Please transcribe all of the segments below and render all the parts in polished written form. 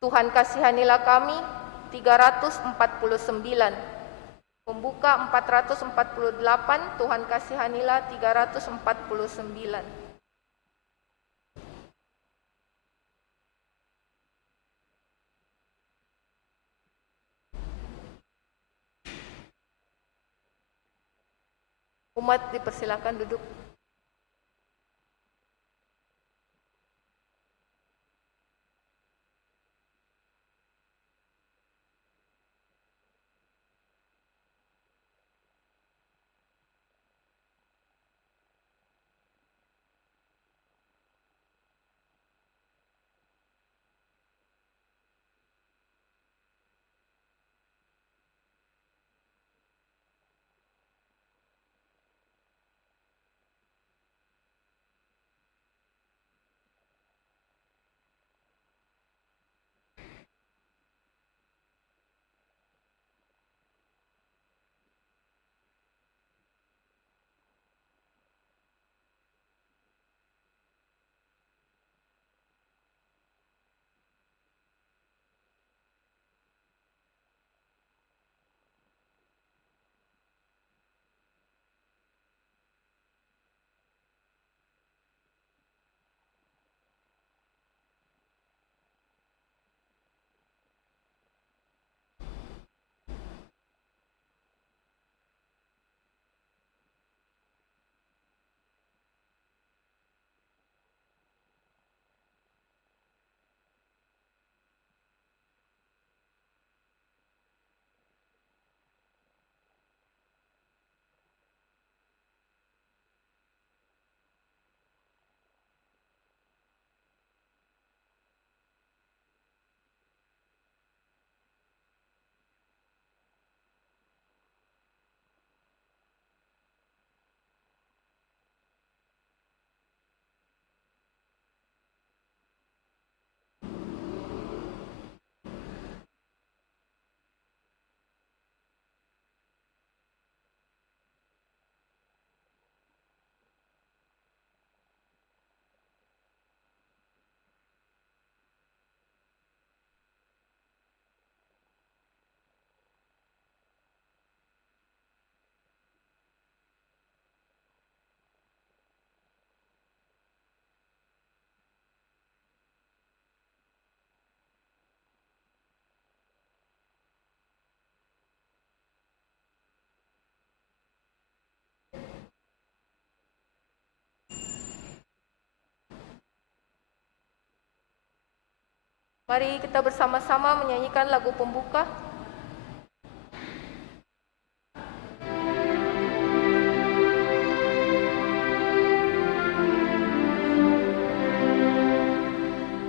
Tuhan kasihanilah kami 349. Pembuka 448, Tuhan kasihanilah 349. Umat dipersilakan duduk. Mari kita bersama-sama menyanyikan lagu pembuka.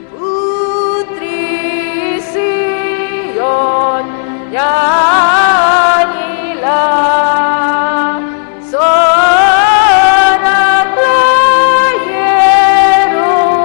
Putri Sion, nyanyilah, soraklah Yerusalem.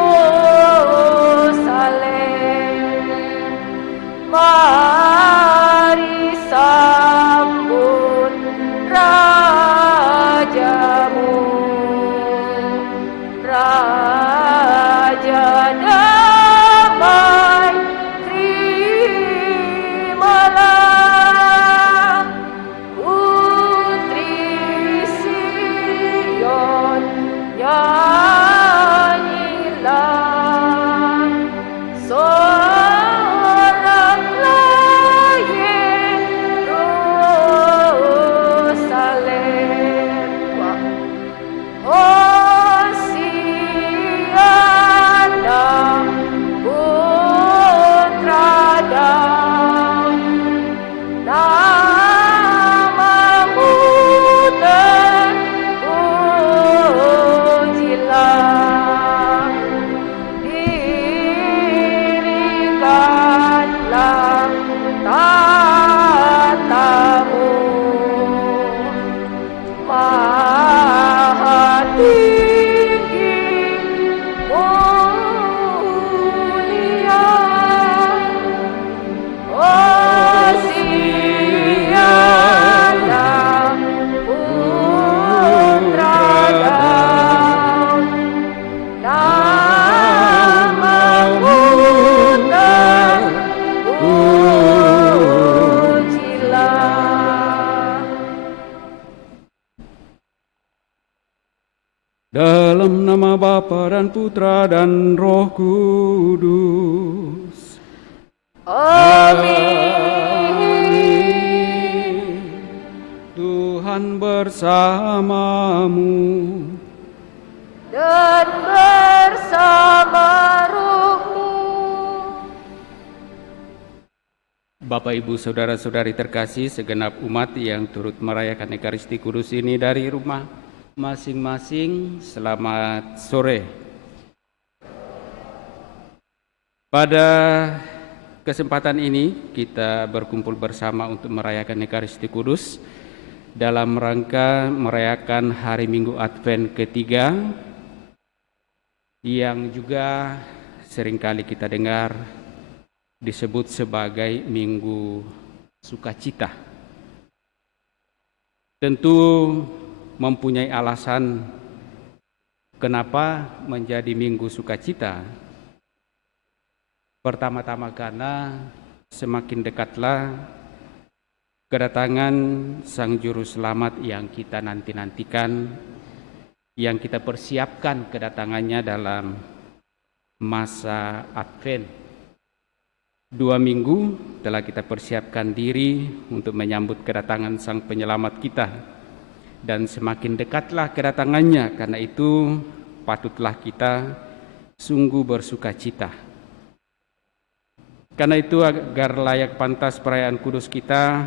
nama Bapa dan Putra dan Roh Kudus. Amin. Tuhan bersamamu. Dan bersama ruhmu. Bapak, Ibu, Saudara-saudari terkasih, segenap umat yang turut merayakan Ekaristi Kudus ini dari rumah masing-masing, selamat sore. Pada kesempatan ini kita berkumpul bersama untuk merayakan Ekaristi Kudus dalam rangka merayakan hari Minggu Advent ketiga, yang juga seringkali kita dengar disebut sebagai Minggu Sukacita. Tentu mempunyai alasan kenapa menjadi Minggu Sukacita. Pertama-tama karena semakin dekatlah kedatangan Sang Juru Selamat yang kita nanti-nantikan, yang kita persiapkan kedatangannya dalam masa Advent. 2 minggu telah kita persiapkan diri untuk menyambut kedatangan Sang Penyelamat kita. Dan semakin dekatlah kedatangannya, karena itu patutlah kita sungguh bersukacita. Karena itu agar layak pantas perayaan kudus kita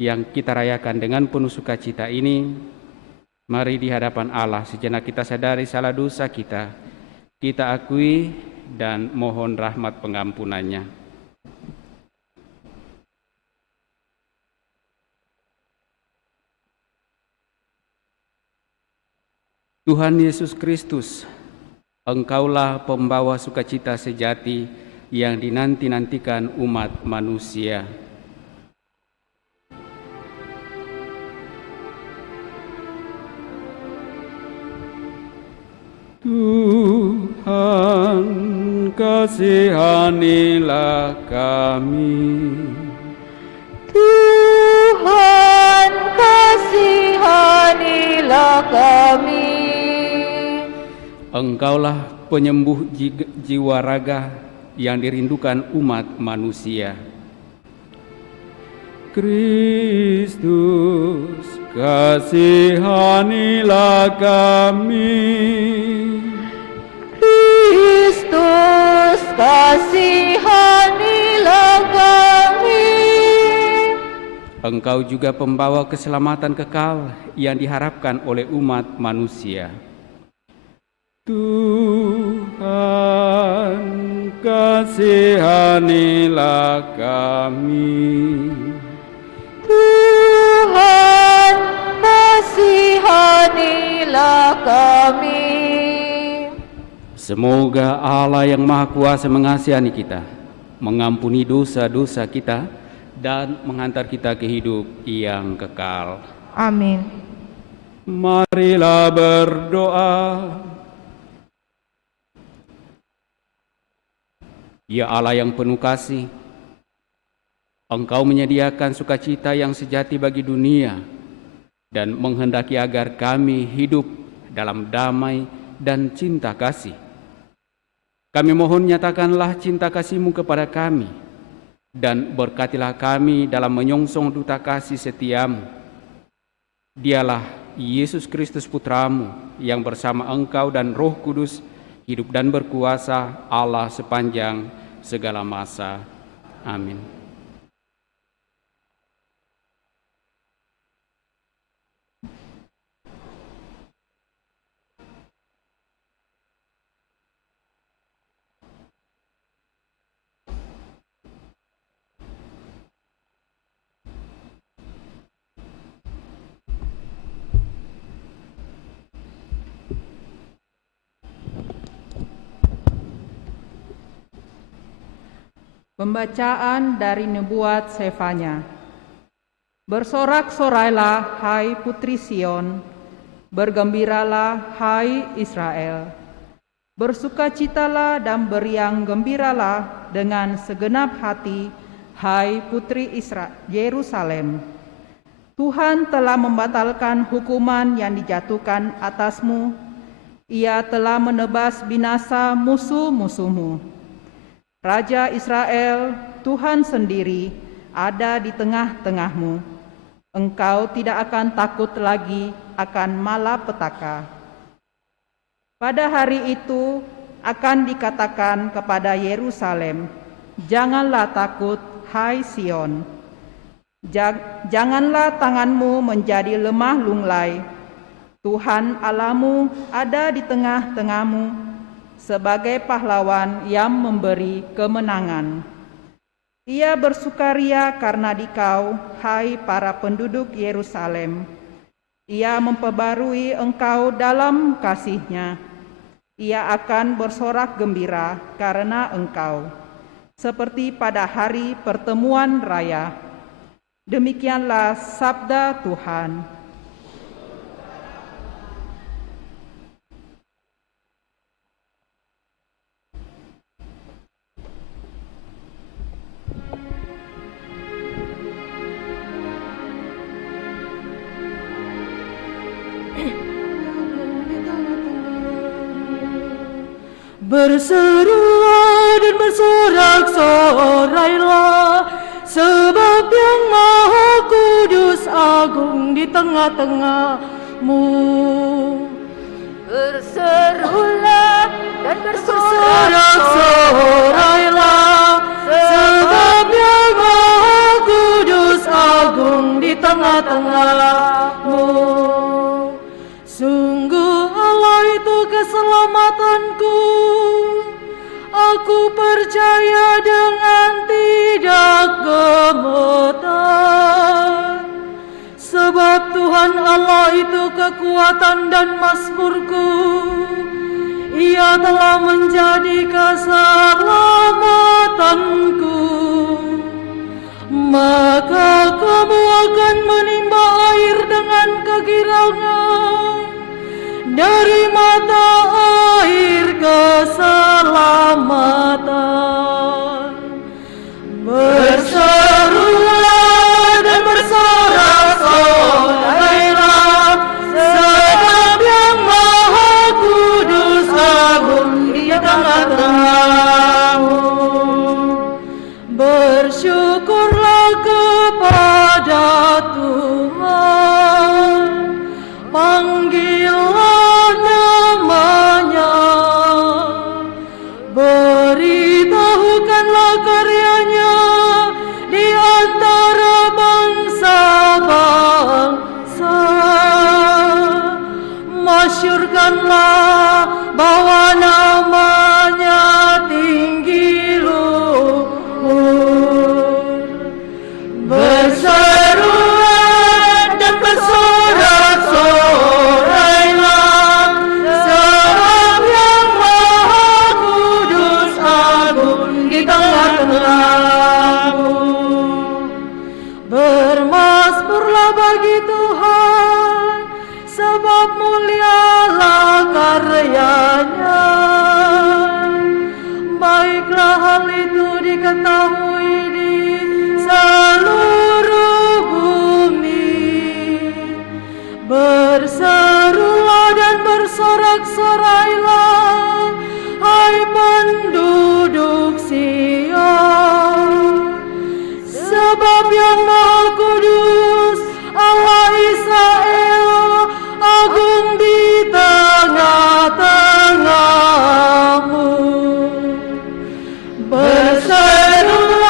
yang kita rayakan dengan penuh sukacita ini, mari di hadapan Allah sejenak kita sadari salah dosa kita akui dan mohon rahmat pengampunannya. Tuhan Yesus Kristus, Engkaulah pembawa sukacita sejati yang dinanti-nantikan umat manusia. Tuhan, kasihanilah kami. Tuhan, kasihanilah kami. Engkaulah penyembuh jiwa raga yang dirindukan umat manusia. Kristus, kasihanilah kami. Kristus, kasihanilah kami. Engkau juga pembawa keselamatan kekal yang diharapkan oleh umat manusia. Tuhan, kasihanilah kami. Tuhan, kasihanilah kami. Semoga Allah yang Maha Kuasa mengasihani kita, mengampuni dosa-dosa kita, dan menghantar kita ke hidup yang kekal. Amin. Marilah berdoa. Ya Allah yang penuh kasih, Engkau menyediakan sukacita yang sejati bagi dunia dan menghendaki agar kami hidup dalam damai dan cinta kasih. Kami mohon nyatakanlah cinta kasih-Mu kepada kami dan berkatilah kami dalam menyongsong duta kasih setia-Mu. Dialah Yesus Kristus Putra-Mu yang bersama Engkau dan Roh Kudus hidup dan berkuasa Allah sepanjang segala masa. Amin. Pembacaan dari Nubuat Sefanya. Bersorak-sorailah, hai putri Sion, bergembiralah, hai Israel. Bersukacitalah dan beriang gembiralah dengan segenap hati, hai putri Yerusalem. Tuhan telah membatalkan hukuman yang dijatuhkan atasmu, Ia telah menebas binasa musuh-musuhmu. Raja Israel, Tuhan sendiri, ada di tengah-tengahmu. Engkau tidak akan takut lagi akan malapetaka. Pada hari itu akan dikatakan kepada Yerusalem, janganlah takut, hai Sion. Janganlah tanganmu menjadi lemah lunglai. Tuhan Allahmu ada di tengah-tengahmu sebagai pahlawan yang memberi kemenangan. Ia bersukaria karena dikau, hai para penduduk Yerusalem. Ia memperbarui engkau dalam kasih-Nya. Ia akan bersorak gembira karena engkau, seperti pada hari pertemuan raya. Demikianlah sabda Tuhan. Berserulah dan bersorak-sorailah, sebab yang Maha Kudus agung di tengah-tengahmu. Berserulah dan bersorak-sorailah, sebab yang Maha Kudus agung di tengah-tengahmu. Sungguh Allah itu keselamatanku. Aku percaya dengan tidak gemetar, sebab Tuhan Allah itu kekuatan dan mazmurku. Ia telah menjadi keselamatanku. Maka kamu akan menimba air dengan kegirangan dari mata air keselamatan. Berserulah dan bersorak-sorailah, sebab yang Maha Kudus agung di tengah-tengahmu. Bersyukurlah kepada Tuhan, panggillah namanya, beritahukanlah karyanya di antara bangsa-bangsa. Masyurkanlah bahwa namanya tinggi luhur. Berserulah dan bersorak-sorailah, sebab yang Maha Kudus agung di tengah-tengahmu. Bermazmurlah bagi Tuhan, sebab mulialah karyanya. Baiklah hal itu diketahui di seluruh bumi. Berserulah dan bersorak-sorailah, hai penduduk Sion, sebab yang Maha Kudus Allah Israel agung di tengah-tengahmu. Berserulah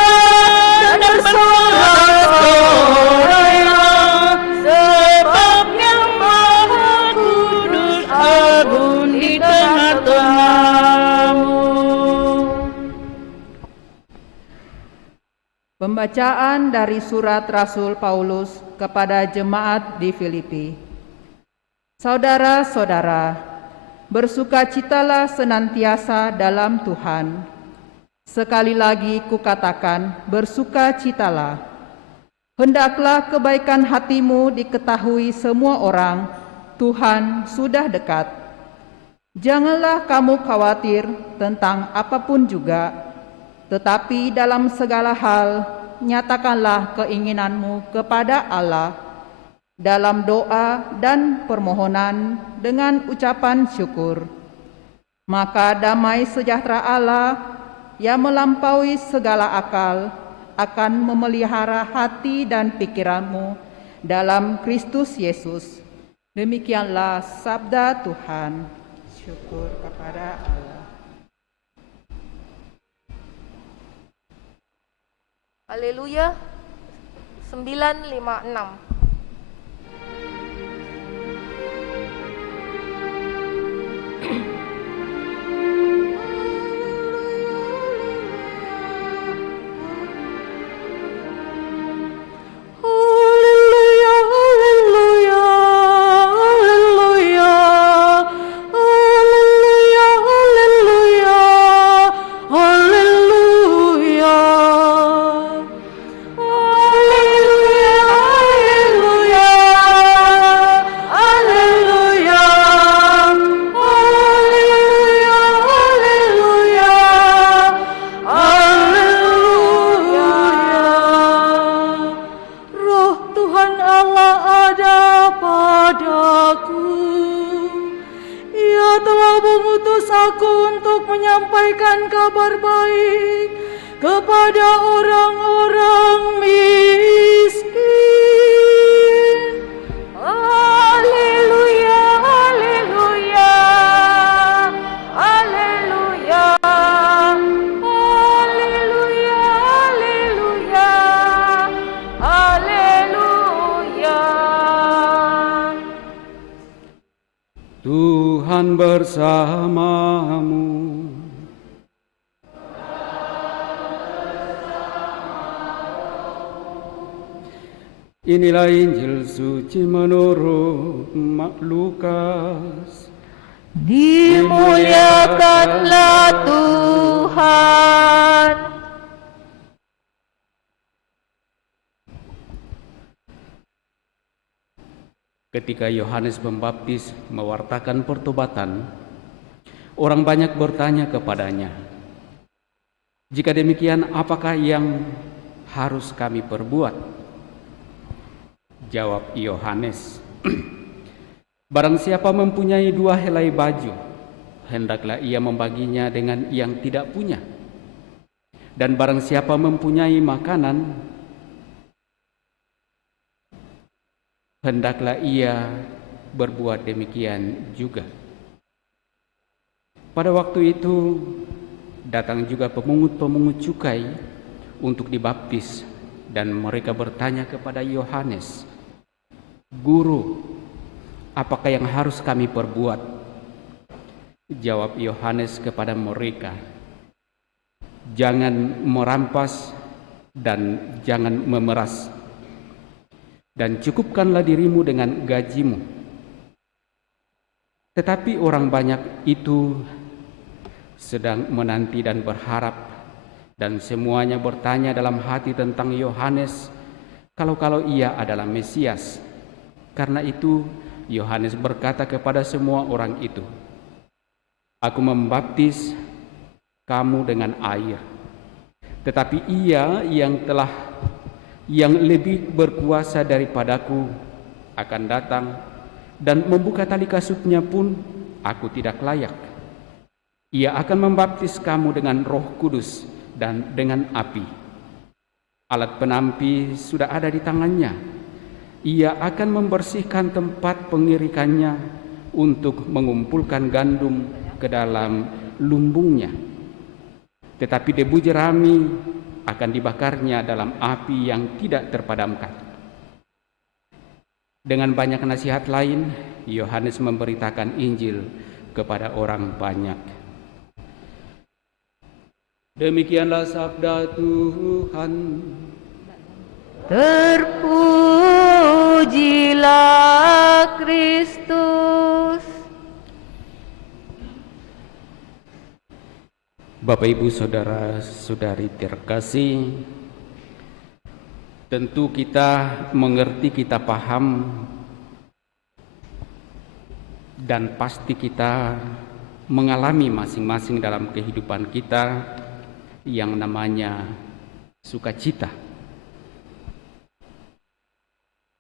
dan bersorak-sorailah, sebab yang Maha Kudus agung di tengah-tengahmu. Pembacaan dari surat Rasul Paulus kepada jemaat di Filipi. Saudara-saudara, bersukacitalah senantiasa dalam Tuhan. Sekali lagi kukatakan, bersukacitalah. Hendaklah kebaikan hatimu diketahui semua orang, Tuhan sudah dekat. Janganlah kamu khawatir tentang apapun juga, tetapi dalam segala hal nyatakanlah keinginanmu kepada Allah. dalam doa dan permohonan dengan ucapan syukur. Maka damai sejahtera Allah yang melampaui segala akal akan memelihara hati dan pikiranmu dalam Kristus Yesus. Demikianlah sabda Tuhan. Syukur kepada Allah. Haleluya. 956. menyampaikan kabar baik kepada orang-orang miskin. Haleluya, haleluya, haleluya, haleluya, haleluya, haleluya. Tuhan bersamamu. Inilah Injil suci menurut Lukas. Dimuliakanlah Tuhan. Ketika Yohanes Pembaptis mewartakan pertobatan, orang banyak bertanya kepadanya, "Jika demikian, apakah yang harus kami perbuat?" Jawab Yohanes, "Barang siapa mempunyai 2 helai baju, hendaklah ia membaginya dengan yang tidak punya. Dan barang siapa mempunyai makanan, hendaklah ia berbuat demikian juga." Pada waktu itu datang juga pemungut-pemungut cukai untuk dibaptis, dan mereka bertanya kepada Yohanes, "Guru, apakah yang harus kami perbuat?" Jawab Yohanes kepada mereka, "Jangan merampas dan jangan memeras, dan cukupkanlah dirimu dengan gajimu." Tetapi orang banyak itu sedang menanti dan berharap, dan semuanya bertanya dalam hati tentang Yohanes, kalau ia adalah Mesias. Karena itu Yohanes berkata kepada semua orang itu, "Aku membaptis kamu dengan air, tetapi Ia yang lebih berkuasa daripadaku akan datang, dan membuka tali kasutnya pun aku tidak layak. Ia akan membaptis kamu dengan Roh Kudus dan dengan api. Alat penampi sudah ada di tangannya. Ia akan membersihkan tempat pengirikannya untuk mengumpulkan gandum ke dalam lumbungnya. Tetapi debu jerami akan dibakarnya dalam api yang tidak terpadamkan." Dengan banyak nasihat lain, Yohanes memberitakan Injil kepada orang banyak. Demikianlah sabda Tuhan. Terpujilah Kristus. Bapak, Ibu, Saudara-saudari terkasih, tentu kita mengerti, kita paham, dan pasti kita mengalami masing-masing dalam kehidupan kita yang namanya sukacita.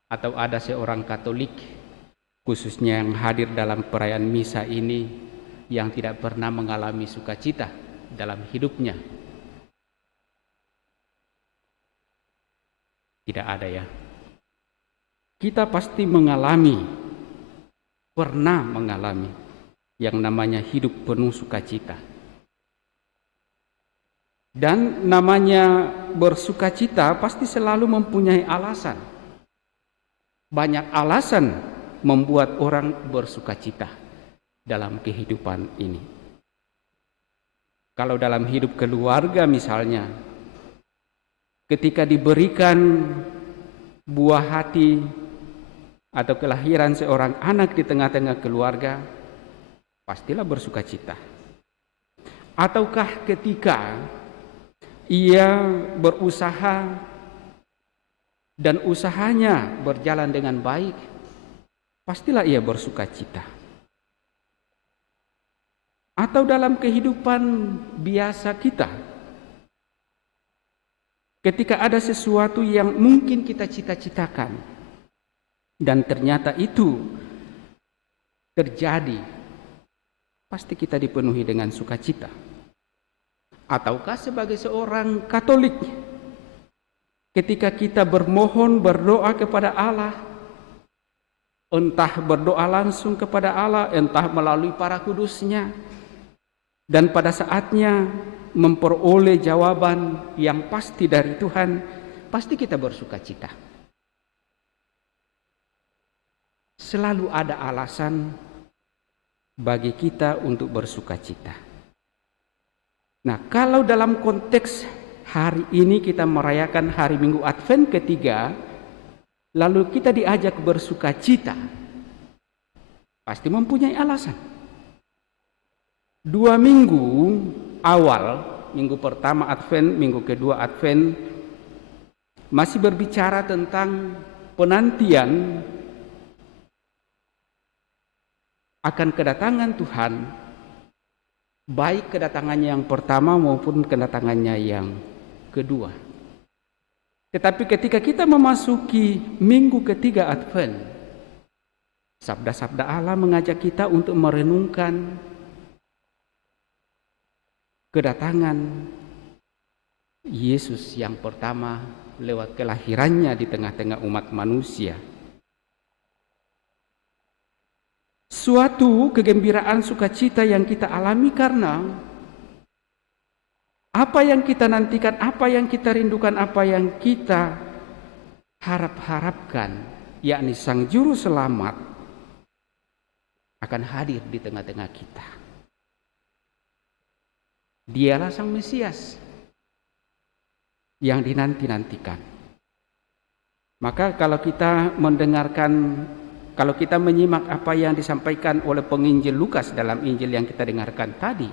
Atau ada seorang Katolik, khususnya yang hadir dalam perayaan misa ini, yang tidak pernah mengalami sukacita dalam hidupnya? Tidak ada ya. Kita pasti pernah mengalami yang namanya hidup penuh sukacita. Dan namanya bersukacita pasti selalu mempunyai alasan. Banyak alasan membuat orang bersukacita dalam kehidupan ini. Kalau dalam hidup keluarga misalnya, ketika diberikan buah hati atau kelahiran seorang anak di tengah-tengah keluarga, pastilah bersukacita. Ataukah ketika ia berusaha dan usahanya berjalan dengan baik, pastilah ia bersukacita. Atau dalam kehidupan biasa kita, ketika ada sesuatu yang mungkin kita cita-citakan dan ternyata itu terjadi, pasti kita dipenuhi dengan sukacita. Ataukah sebagai seorang Katolik, ketika kita bermohon, berdoa kepada Allah, entah berdoa langsung kepada Allah, entah melalui para kudusnya, dan pada saatnya memperoleh jawaban yang pasti dari Tuhan, pasti kita bersukacita. Selalu ada alasan bagi kita untuk bersukacita. Nah, kalau dalam konteks hari ini kita merayakan hari Minggu Advent ketiga, lalu kita diajak bersukacita, pasti mempunyai alasan. 2 minggu awal, minggu pertama Advent, minggu kedua Advent, masih berbicara tentang penantian akan kedatangan Tuhan, baik kedatangannya yang pertama maupun kedatangannya yang kedua. Tetapi ketika kita memasuki minggu ketiga Advent, sabda-sabda Allah mengajak kita untuk merenungkan kedatangan Yesus yang pertama lewat kelahirannya di tengah-tengah umat manusia. Suatu kegembiraan sukacita yang kita alami karena apa yang kita nantikan, apa yang kita rindukan, apa yang kita harapkan, yakni Sang Juru Selamat akan hadir di tengah-tengah kita. Dialah Sang Mesias yang dinanti-nantikan. Maka kalau kita kalau kita menyimak apa yang disampaikan oleh penginjil Lukas dalam Injil yang kita dengarkan tadi,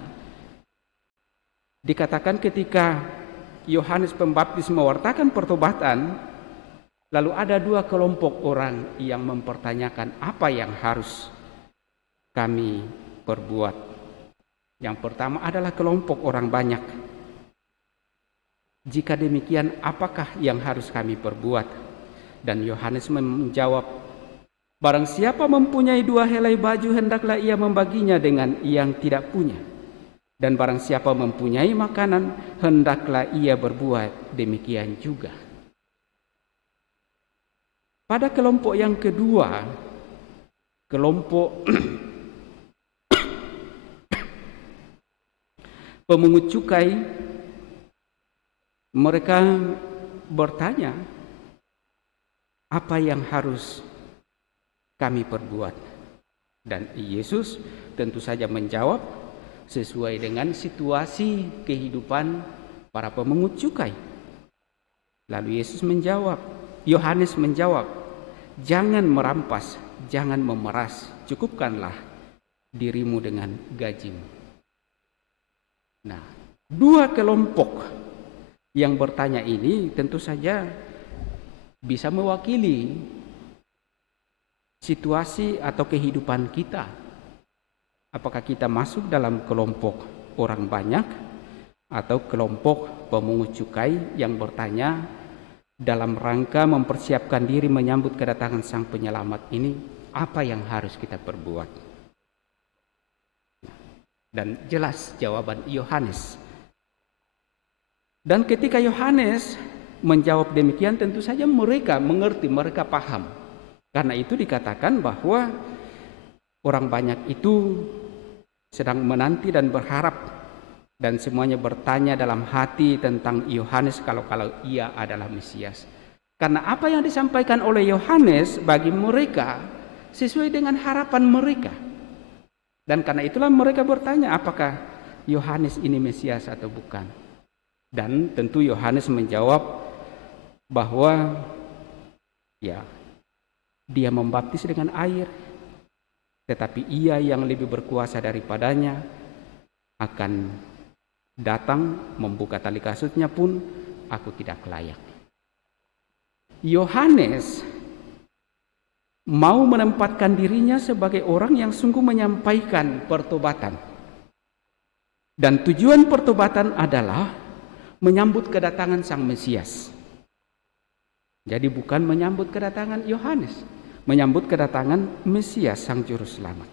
dikatakan ketika Yohanes Pembaptis mewartakan pertobatan, lalu ada 2 kelompok orang yang mempertanyakan apa yang harus kami perbuat. Yang pertama adalah kelompok orang banyak. Jika demikian, apakah yang harus kami perbuat? Dan Yohanes menjawab, barang siapa mempunyai 2 helai baju, hendaklah ia membaginya dengan yang tidak punya. Dan barang siapa mempunyai makanan, hendaklah ia berbuat demikian juga. Pada kelompok yang kedua, kelompok pemungut cukai, mereka bertanya, apa yang harus kami perbuat? Dan Yesus tentu saja menjawab sesuai dengan situasi kehidupan para pemungut cukai. Lalu Yohanes menjawab, jangan merampas, jangan memeras, cukupkanlah dirimu dengan gajimu. Nah, 2 kelompok yang bertanya ini tentu saja bisa mewakili situasi atau kehidupan kita. Apakah kita masuk dalam kelompok orang banyak atau kelompok pemungut cukai yang bertanya, dalam rangka mempersiapkan diri menyambut kedatangan Sang Penyelamat ini, apa yang harus kita perbuat? Dan jelas jawaban Yohanes. Dan ketika Yohanes menjawab demikian, tentu saja mereka mengerti, mereka paham. Karena itu dikatakan bahwa orang banyak itu sedang menanti dan berharap, dan semuanya bertanya dalam hati tentang Yohanes kalau ia adalah Mesias. Karena apa yang disampaikan oleh Yohanes bagi mereka sesuai dengan harapan mereka. Dan karena itulah mereka bertanya, apakah Yohanes ini Mesias atau bukan? Dan tentu Yohanes menjawab bahwa ya, dia membaptis dengan air, tetapi ia yang lebih berkuasa daripadanya akan datang, membuka tali kasutnya pun aku tidak layak. Yohanes mau menempatkan dirinya sebagai orang yang sungguh menyampaikan pertobatan. Dan tujuan pertobatan adalah menyambut kedatangan Sang Mesias. Jadi bukan menyambut kedatangan Yohanes, menyambut kedatangan Mesias, Sang Juru Selamat.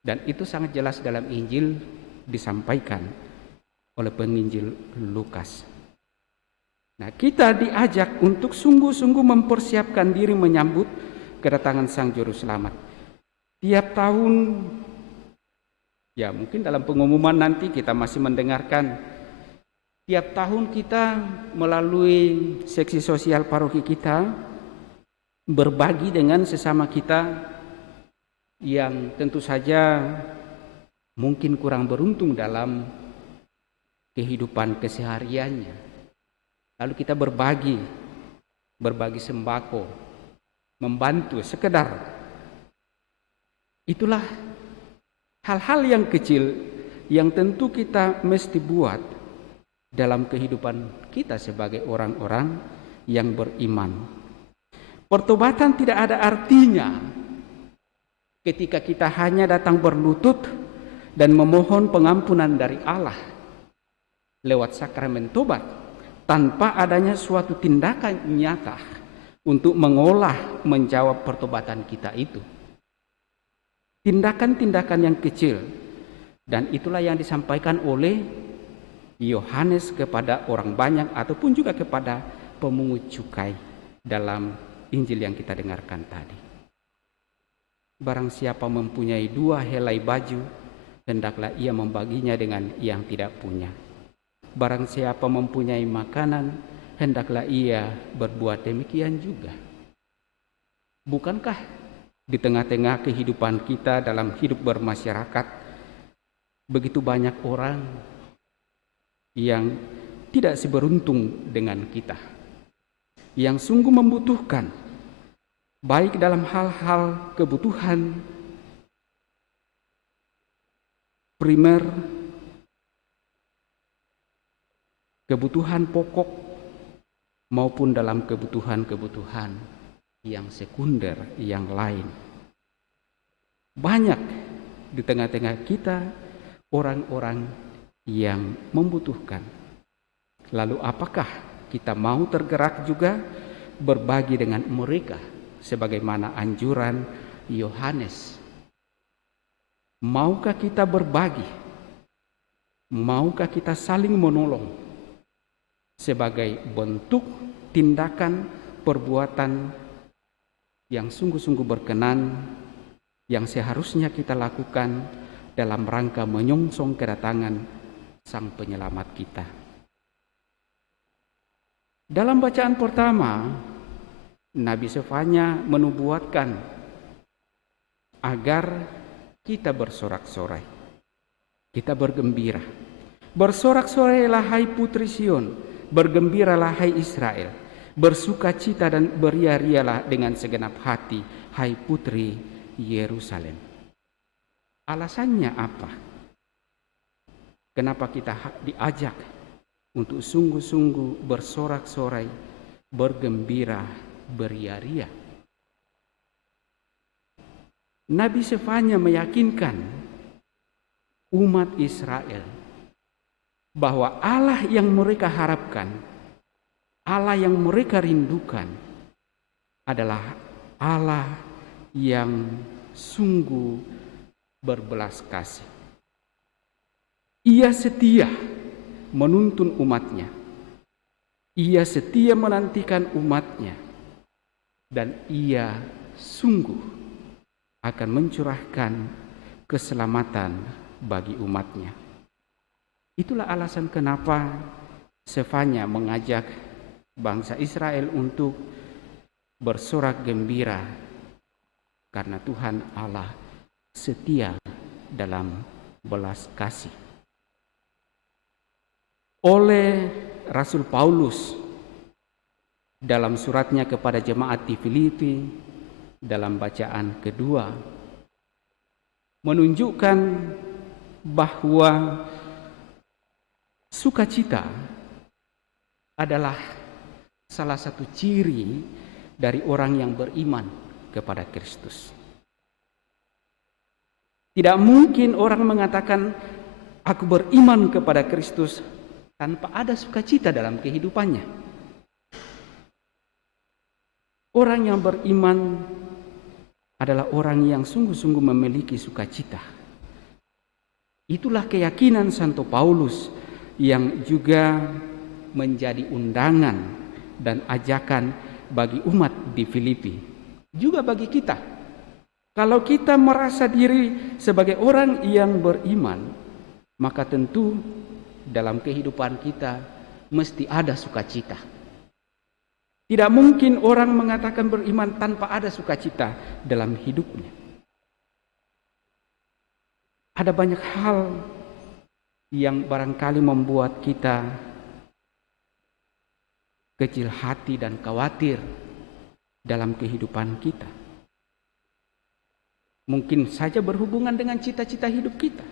Dan itu sangat jelas dalam Injil disampaikan oleh penginjil Lukas. Nah, kita diajak untuk sungguh-sungguh mempersiapkan diri menyambut kedatangan Sang Juru Selamat. Tiap tahun, ya mungkin dalam pengumuman nanti kita masih mendengarkan, tiap tahun kita melalui seksi sosial paroki kita berbagi dengan sesama kita yang tentu saja mungkin kurang beruntung dalam kehidupan kesehariannya. Lalu kita berbagi sembako, membantu sekedar. Itulah hal-hal yang kecil yang tentu kita mesti buat dalam kehidupan kita sebagai orang-orang yang beriman. Pertobatan tidak ada artinya ketika kita hanya datang berlutut dan memohon pengampunan dari Allah lewat sakramen tobat tanpa adanya suatu tindakan nyata untuk menjawab pertobatan kita itu. Tindakan-tindakan yang kecil, dan itulah yang disampaikan oleh Yohanes kepada orang banyak ataupun juga kepada pemungut cukai dalam Injil yang kita dengarkan tadi. Barang siapa mempunyai 2 helai baju, hendaklah ia membaginya dengan yang tidak punya. Barang siapa mempunyai makanan, hendaklah ia berbuat demikian juga. Bukankah di tengah-tengah kehidupan kita dalam hidup bermasyarakat, begitu banyak orang yang tidak seberuntung dengan kita, yang sungguh membutuhkan, baik dalam hal-hal kebutuhan primer, kebutuhan pokok, maupun dalam kebutuhan-kebutuhan yang sekunder yang lain. Banyak di tengah-tengah kita orang-orang yang membutuhkan. Lalu apakah kita mau tergerak juga berbagi dengan mereka sebagaimana anjuran Yohanes? Maukah kita berbagi? Maukah kita saling menolong sebagai bentuk tindakan perbuatan yang sungguh-sungguh berkenan, yang seharusnya kita lakukan dalam rangka menyongsong kedatangan Sang Penyelamat kita. Dalam bacaan pertama, Nabi Sefanya menubuatkan agar kita bersorak-sorai, kita bergembira. Bersorak-sorailah hai putri Sion, bergembiralah hai Israel, bersukacita dan beria-rialah dengan segenap hati hai putri Yerusalem. Alasannya apa? Kenapa kita diajak untuk sungguh-sungguh bersorak-sorai, bergembira, beria-ria? Nabi Sefanya meyakinkan umat Israel bahwa Allah yang mereka harapkan Allah yang mereka rindukan adalah Allah yang sungguh berbelas kasih. Ia setia menuntun umatnya. Ia setia menantikan umatnya. Dan ia sungguh akan mencurahkan keselamatan bagi umatnya. Itulah alasan kenapa Sefanya mengajak bangsa Israel untuk bersorak gembira karena Tuhan Allah setia dalam belas kasih. Oleh Rasul Paulus dalam suratnya kepada jemaat di Filipi dalam bacaan kedua menunjukkan bahwa sukacita adalah salah satu ciri dari orang yang beriman kepada Kristus. Tidak mungkin orang mengatakan aku beriman kepada Kristus tanpa ada sukacita dalam kehidupannya. Orang yang beriman adalah orang yang sungguh-sungguh memiliki sukacita. Itulah keyakinan Santo Paulus yang juga menjadi undangan dan ajakan bagi umat di Filipi, juga bagi kita. Kalau kita merasa diri sebagai orang yang beriman, maka tentu dalam kehidupan kita mesti ada sukacita. Tidak mungkin orang mengatakan beriman tanpa ada sukacita dalam hidupnya. Ada banyak hal yang barangkali membuat kita kecil hati dan khawatir dalam kehidupan kita. Mungkin saja berhubungan dengan cita-cita hidup kita.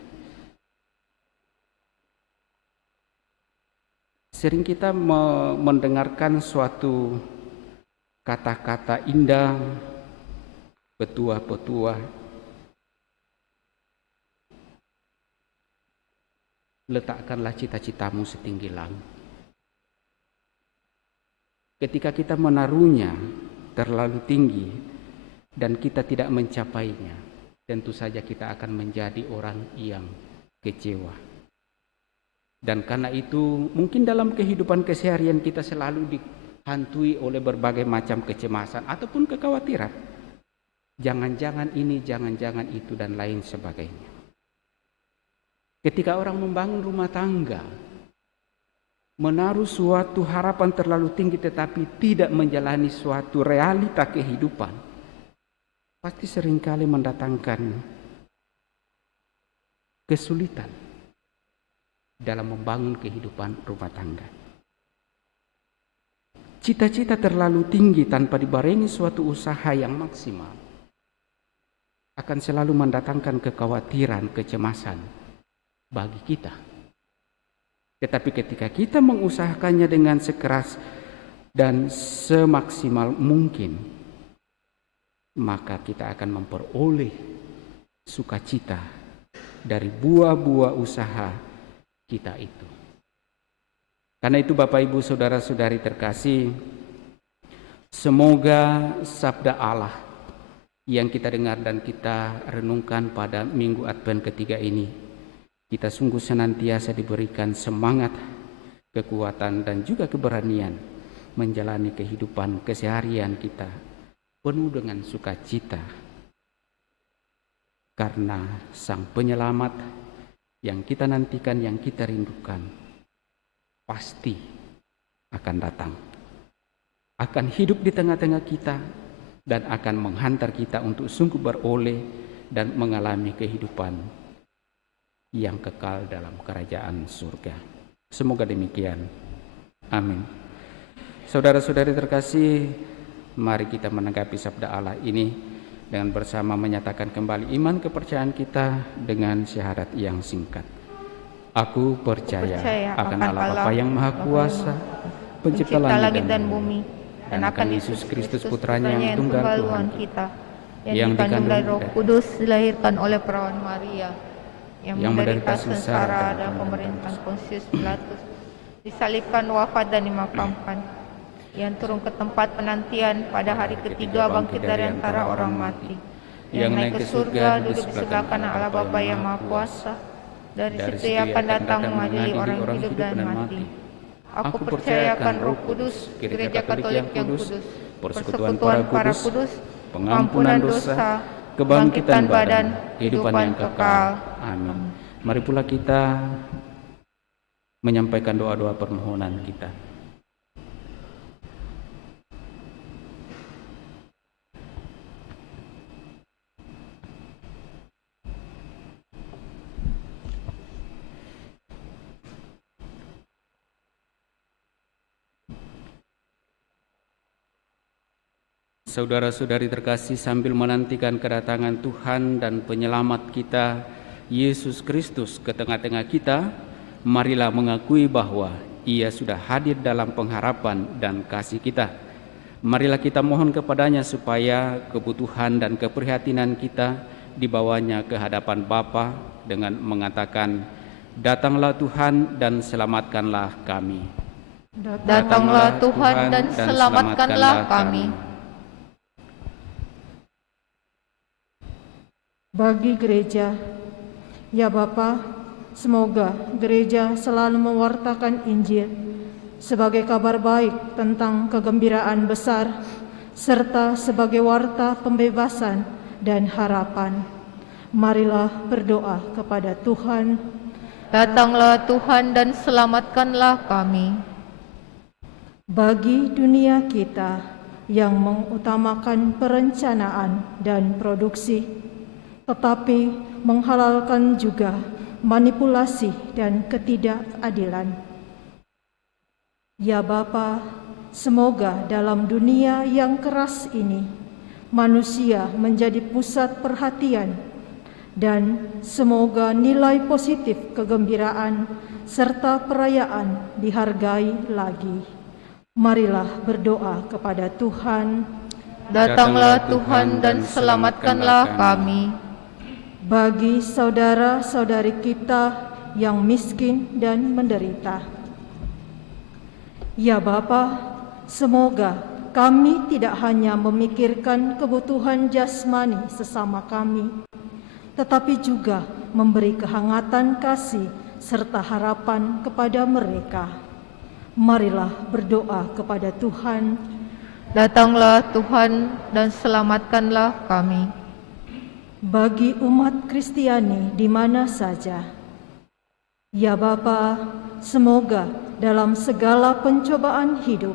Sering kita mendengarkan suatu kata-kata indah, petua-petua, letakkanlah cita-citamu setinggi langit. Ketika kita menaruhnya terlalu tinggi dan kita tidak mencapainya, tentu saja kita akan menjadi orang yang kecewa. Dan karena itu mungkin dalam kehidupan keseharian kita selalu dihantui oleh berbagai macam kecemasan ataupun kekhawatiran. Jangan-jangan ini, jangan-jangan itu dan lain sebagainya. Ketika orang membangun rumah tangga, menaruh suatu harapan terlalu tinggi tetapi tidak menjalani suatu realita kehidupan, pasti seringkali mendatangkan kesulitan dalam membangun kehidupan rumah tangga. Cita-cita terlalu tinggi tanpa dibarengi suatu usaha yang maksimal akan selalu mendatangkan kekhawatiran, kecemasan bagi kita. Tetapi ketika kita mengusahakannya dengan sekeras dan semaksimal mungkin, maka kita akan memperoleh sukacita dari buah-buah usaha kita itu. Karena itu Bapak Ibu Saudara-saudari terkasih, semoga sabda Allah yang kita dengar dan kita renungkan pada Minggu Advent ketiga ini, kita sungguh senantiasa diberikan semangat, kekuatan dan juga keberanian menjalani kehidupan keseharian kita penuh dengan sukacita. Karena Sang Penyelamat yang kita nantikan, yang kita rindukan, pasti akan datang. Akan hidup di tengah-tengah kita dan akan menghantar kita untuk sungguh beroleh dan mengalami kehidupan yang kekal dalam kerajaan surga. Semoga demikian. Amin. Saudara-saudari terkasih, mari kita menanggapi sabda Allah ini dengan bersama menyatakan kembali iman kepercayaan kita dengan syahadat yang singkat. Aku percaya akan Allah Bapa yang Maha Kuasa, Pencipta langit dan bumi, dan akan Yesus Kristus Putranya yang tunggal Tuhan kita, yang dikandung dari Roh Kudus, dilahirkan oleh perawan Maria, yang menderita sengsara dalam pemerintahan Pontius Pilatus, disalibkan, wafat dan dimakamkan, yang turun ke tempat penantian pada hari ketiga bangkit dari antara orang mati, yang naik ke surga duduk di sebelah kanan Allah Bapa yang Maha Kuasa. Dari situ ia akan datang mengadili orang hidup dan mati. Aku percaya akan Roh Kudus, Gereja Katolik yang kudus, persekutuan para kudus, pengampunan dosa, kebangkitan badan, kehidupan yang kekal. Amin. Mari pula kita menyampaikan doa-doa permohonan kita. Saudara-saudari terkasih, sambil menantikan kedatangan Tuhan dan penyelamat kita, Yesus Kristus ke tengah-tengah kita, marilah mengakui bahwa Ia sudah hadir dalam pengharapan dan kasih kita. Marilah kita mohon kepadanya supaya kebutuhan dan keprihatinan kita dibawanya ke hadapan Bapa dengan mengatakan, "Datanglah Tuhan dan selamatkanlah kami." Datanglah Tuhan dan selamatkanlah kami. Bagi gereja, ya Bapa, semoga gereja selalu mewartakan Injil sebagai kabar baik tentang kegembiraan besar, serta sebagai warta pembebasan dan harapan. Marilah berdoa kepada Tuhan. Datanglah Tuhan dan selamatkanlah kami. Bagi dunia kita yang mengutamakan perencanaan dan produksi, tetapi menghalalkan juga manipulasi dan ketidakadilan. Ya Bapa, semoga dalam dunia yang keras ini, manusia menjadi pusat perhatian, dan semoga nilai positif kegembiraan serta perayaan dihargai lagi. Marilah berdoa kepada Tuhan. Datanglah Tuhan dan selamatkanlah kami. Bagi saudara-saudari kita yang miskin dan menderita, ya Bapa, semoga kami tidak hanya memikirkan kebutuhan jasmani sesama kami, tetapi juga memberi kehangatan kasih serta harapan kepada mereka. Marilah berdoa kepada Tuhan. Datanglah Tuhan dan selamatkanlah kami. Bagi umat Kristiani di mana saja, ya Bapa, semoga dalam segala pencobaan hidup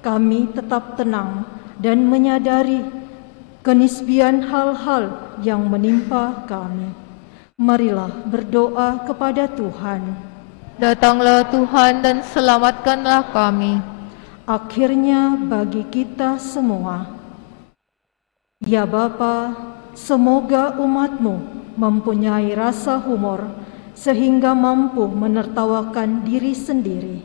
kami tetap tenang dan menyadari kenisbian hal-hal yang menimpa kami. Marilah berdoa kepada Tuhan. Datanglah Tuhan dan selamatkanlah kami. Akhirnya bagi kita semua, ya Bapa, semoga umat-Mu mempunyai rasa humor sehingga mampu menertawakan diri sendiri.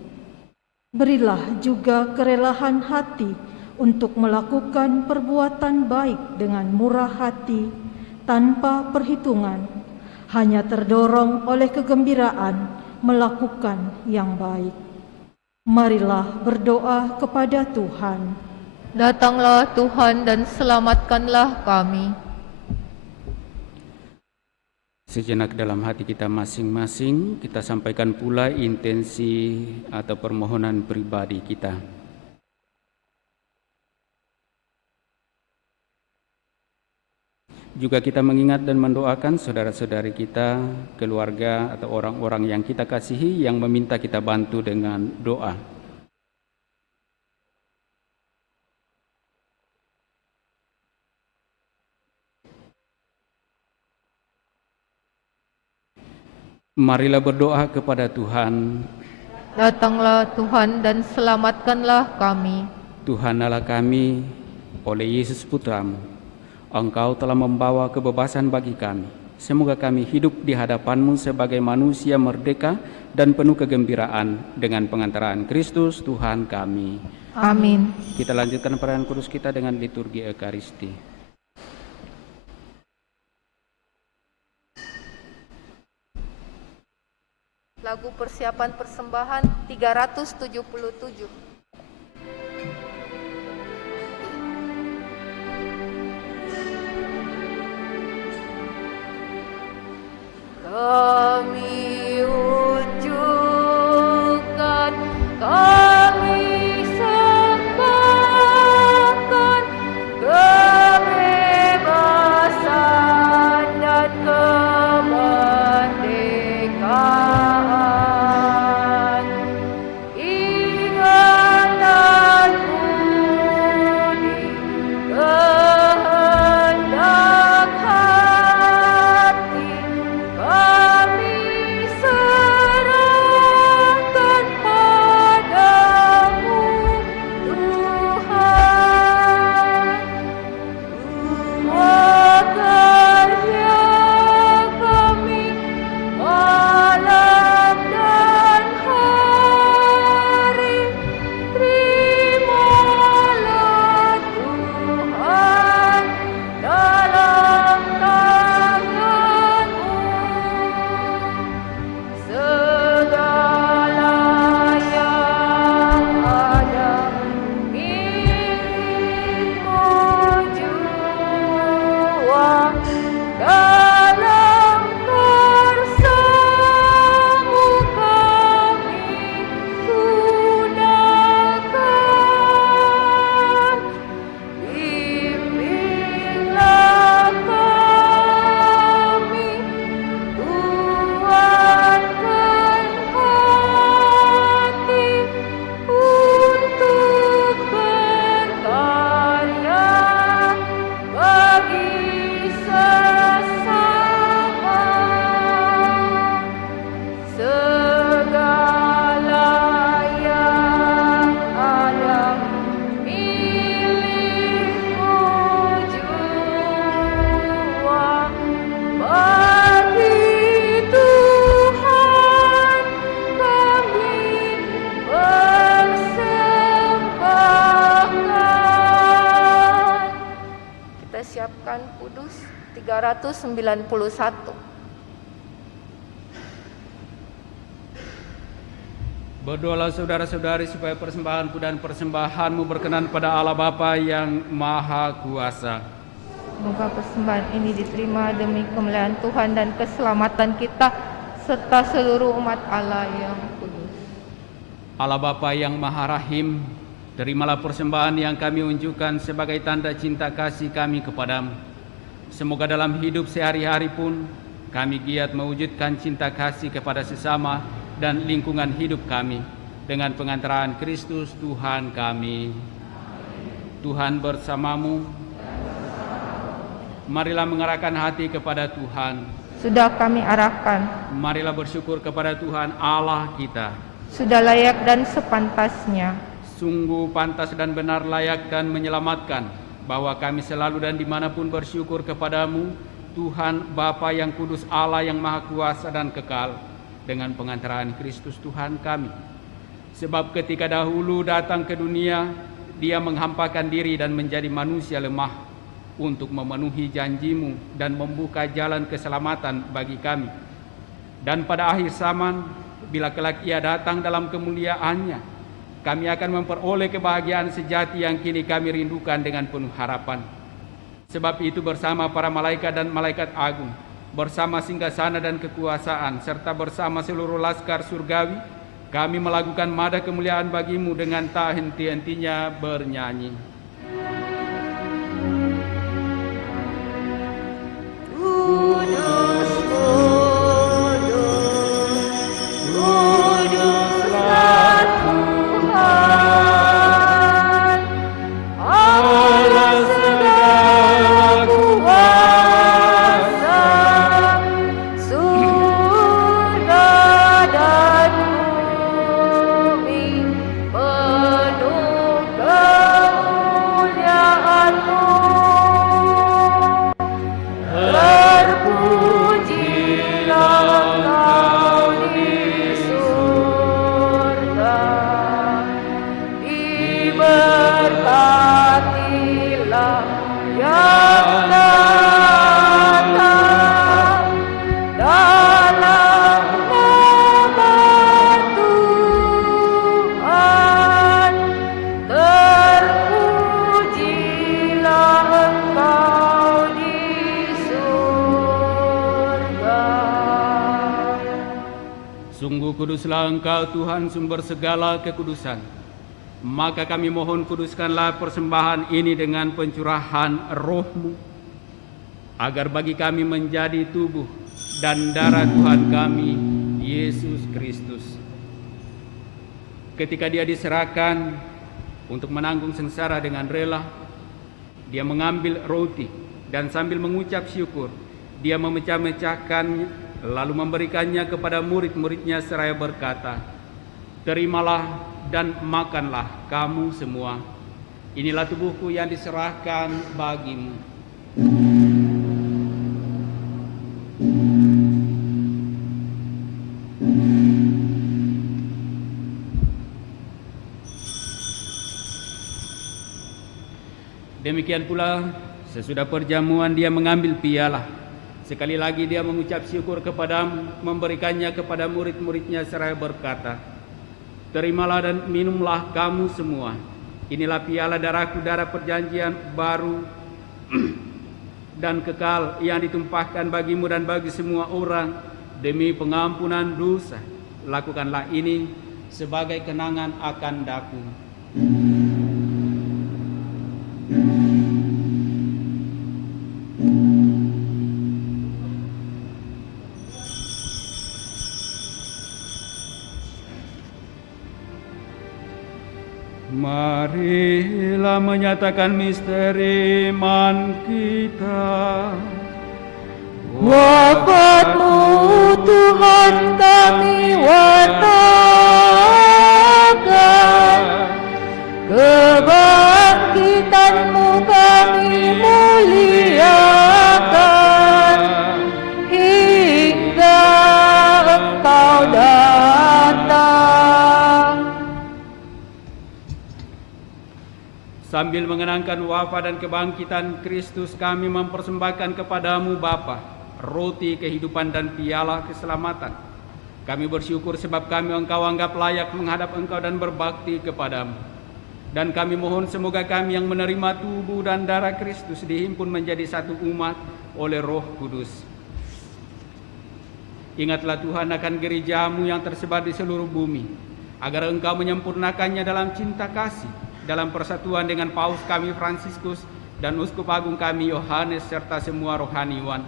Berilah juga kerelaan hati untuk melakukan perbuatan baik dengan murah hati tanpa perhitungan, hanya terdorong oleh kegembiraan melakukan yang baik. Marilah berdoa kepada Tuhan. Datanglah Tuhan dan selamatkanlah kami. Sejenak dalam hati kita masing-masing, kita sampaikan pula intensi atau permohonan pribadi kita. Juga kita mengingat dan mendoakan saudara-saudari kita, keluarga atau orang-orang yang kita kasihi yang meminta kita bantu dengan doa. Marilah berdoa kepada Tuhan. Datanglah Tuhan dan selamatkanlah kami. Tuhan Allah kami, oleh Yesus Putra-Mu, Engkau telah membawa kebebasan bagi kami. Semoga kami hidup di hadapan-Mu sebagai manusia merdeka dan penuh kegembiraan dengan pengantaraan Kristus Tuhan kami. Amin. Kita lanjutkan perayaan kudus kita dengan liturgi Ekaristi. Lagu persiapan persembahan 377. 391. Berdoalah saudara-saudari supaya persembahanku dan persembahanmu berkenan pada Allah Bapa yang Maha Kuasa. Semoga persembahan ini diterima demi kemuliaan Tuhan dan keselamatan kita serta seluruh umat Allah yang kudus. Allah Bapa yang Maha Rahim, terimalah persembahan yang kami unjukkan sebagai tanda cinta kasih kami kepadamu. Semoga dalam hidup sehari-hari pun kami giat mewujudkan cinta kasih kepada sesama dan lingkungan hidup kami dengan pengantaran Kristus Tuhan kami. Tuhan bersamamu. Marilah mengarahkan hati kepada Tuhan. Sudah kami arahkan. Marilah bersyukur kepada Tuhan Allah kita. Sudah layak dan sepantasnya. Sungguh pantas dan benar, layak dan menyelamatkan, bahwa kami selalu dan dimanapun bersyukur kepadamu, Tuhan Bapa yang kudus, Allah yang Maha Kuasa dan kekal, dengan pengantaran Kristus Tuhan kami. Sebab ketika dahulu datang ke dunia, Dia menghampakan diri dan menjadi manusia lemah untuk memenuhi janjimu dan membuka jalan keselamatan bagi kami. Dan pada akhir zaman, bila kelak Ia datang dalam kemuliaannya, kami akan memperoleh kebahagiaan sejati yang kini kami rindukan dengan penuh harapan. Sebab itu bersama para malaikat dan malaikat agung, bersama singgasana dan kekuasaan, serta bersama seluruh laskar surgawi, kami melakukan mada kemuliaan bagimu dengan tak henti-hentinya bernyanyi. Kudus, kudus, kuduslah Tuhan, Allah segala kuasa, surga dan bumi penuh kemuliaan-Mu. Terpujilah Engkau di surga, diberkatilah yang datang dalam nama Tuhan. Terpujilah Engkau di surga. Sungguh kuduslah Engkau Tuhan, sumber segala kekudusan. Maka kami mohon, kuduskanlah persembahan ini dengan pencurahan Roh-Mu, agar bagi kami menjadi tubuh dan darah Tuhan kami, Yesus Kristus. Ketika Dia diserahkan untuk menanggung sengsara dengan rela, Dia mengambil roti dan sambil mengucap syukur, Dia memecah-mecahkannya, lalu memberikannya kepada murid-muridnya seraya berkata, "Terimalah dan makanlah kamu semua. Inilah tubuhku yang diserahkan bagimu." Demikian pula sesudah perjamuan Dia mengambil piala. Sekali lagi Dia mengucap syukur kepadamu, memberikannya kepada murid-muridnya seraya berkata, "Terimalah dan minumlah kamu semua. Inilah piala darahku, darah perjanjian baru dan kekal yang ditumpahkan bagimu dan bagi semua orang demi pengampunan dosa. Lakukanlah ini sebagai kenangan akan daku." Marilah menyatakan misteri iman kita. Wafat-Mu Tuhan kami wartakan, kebangkitan-Mu kami muliakan, hingga Engkau datang. Sambil mengenangkan wafat dan kebangkitan Kristus, kami mempersembahkan kepadamu Bapa, roti kehidupan dan piala keselamatan. Kami bersyukur sebab kami Engkau anggap layak menghadap Engkau dan berbakti kepadamu. Dan kami mohon semoga kami yang menerima tubuh dan darah Kristus dihimpun menjadi satu umat oleh Roh Kudus. Ingatlah Tuhan akan gerejamu yang tersebar di seluruh bumi, agar Engkau menyempurnakannya dalam cinta kasih, dalam persatuan dengan Paus kami Fransiskus dan Uskup Agung kami Yohanes serta semua rohaniwan.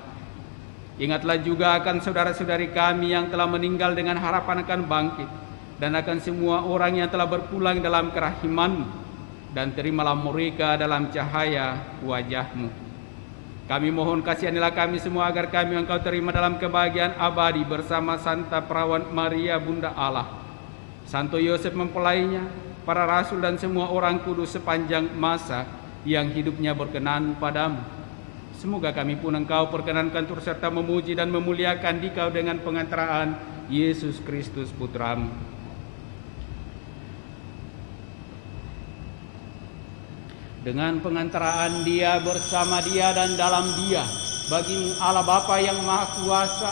Ingatlah juga akan saudara-saudari kami yang telah meninggal dengan harapan akan bangkit, dan akan semua orang yang telah berpulang dalam kerahiman-Mu, dan terimalah mereka dalam cahaya wajah-Mu. Kami mohon kasihanilah kami semua agar kami Engkau terima dalam kebahagiaan abadi bersama Santa Perawan Maria Bunda Allah, Santo Yosef mempelainya, para rasul dan semua orang kudus sepanjang masa yang hidupnya berkenan padamu. Semoga kami pun Engkau perkenankan turut serta memuji dan memuliakan Dikau dengan pengantaraan Yesus Kristus Putra-Mu. Dengan pengantaraan Dia, bersama Dia dan dalam Dia, bagi-Mu Allah Bapa yang Maha Kuasa,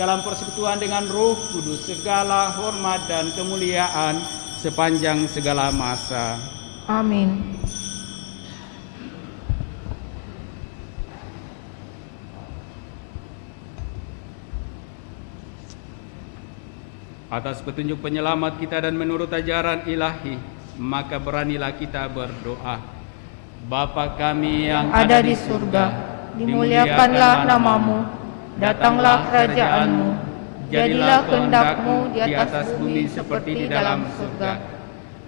dalam persekutuan dengan Roh Kudus, segala hormat dan kemuliaan sepanjang segala masa. Amin. Atas petunjuk penyelamat kita dan menurut ajaran ilahi, maka beranilah kita berdoa. Bapa kami yang Ada di surga, dimuliakanlah namamu, datanglah kerajaan-Mu, jadilah kehendak-Mu di atas bumi seperti di dalam surga.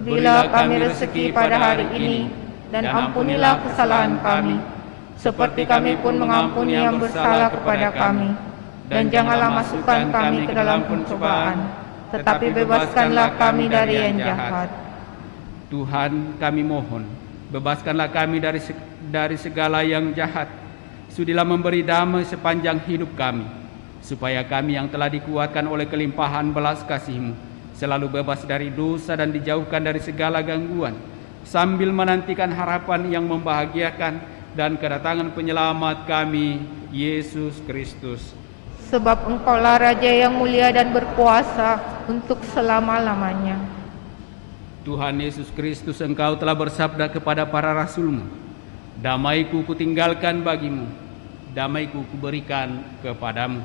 Berilah kami rezeki pada hari ini, dan ampunilah kesalahan kami, seperti kami pun mengampuni yang bersalah kepada kami. Dan janganlah masukkan kami ke dalam pencobaan, tetapi bebaskanlah kami dari yang jahat. Tuhan, kami mohon, bebaskanlah kami dari segala yang jahat. Sudilah memberi damai sepanjang hidup kami, supaya kami yang telah dikuatkan oleh kelimpahan belas kasih-Mu selalu bebas dari dosa dan dijauhkan dari segala gangguan, sambil menantikan harapan yang membahagiakan dan kedatangan penyelamat kami, Yesus Kristus. Sebab Engkaulah Raja yang mulia dan berkuasa untuk selama-lamanya. Tuhan Yesus Kristus, Engkau telah bersabda kepada para rasul-Mu, damai-Ku kutinggalkan bagi-Mu, damai-Ku kuberikan kepadamu.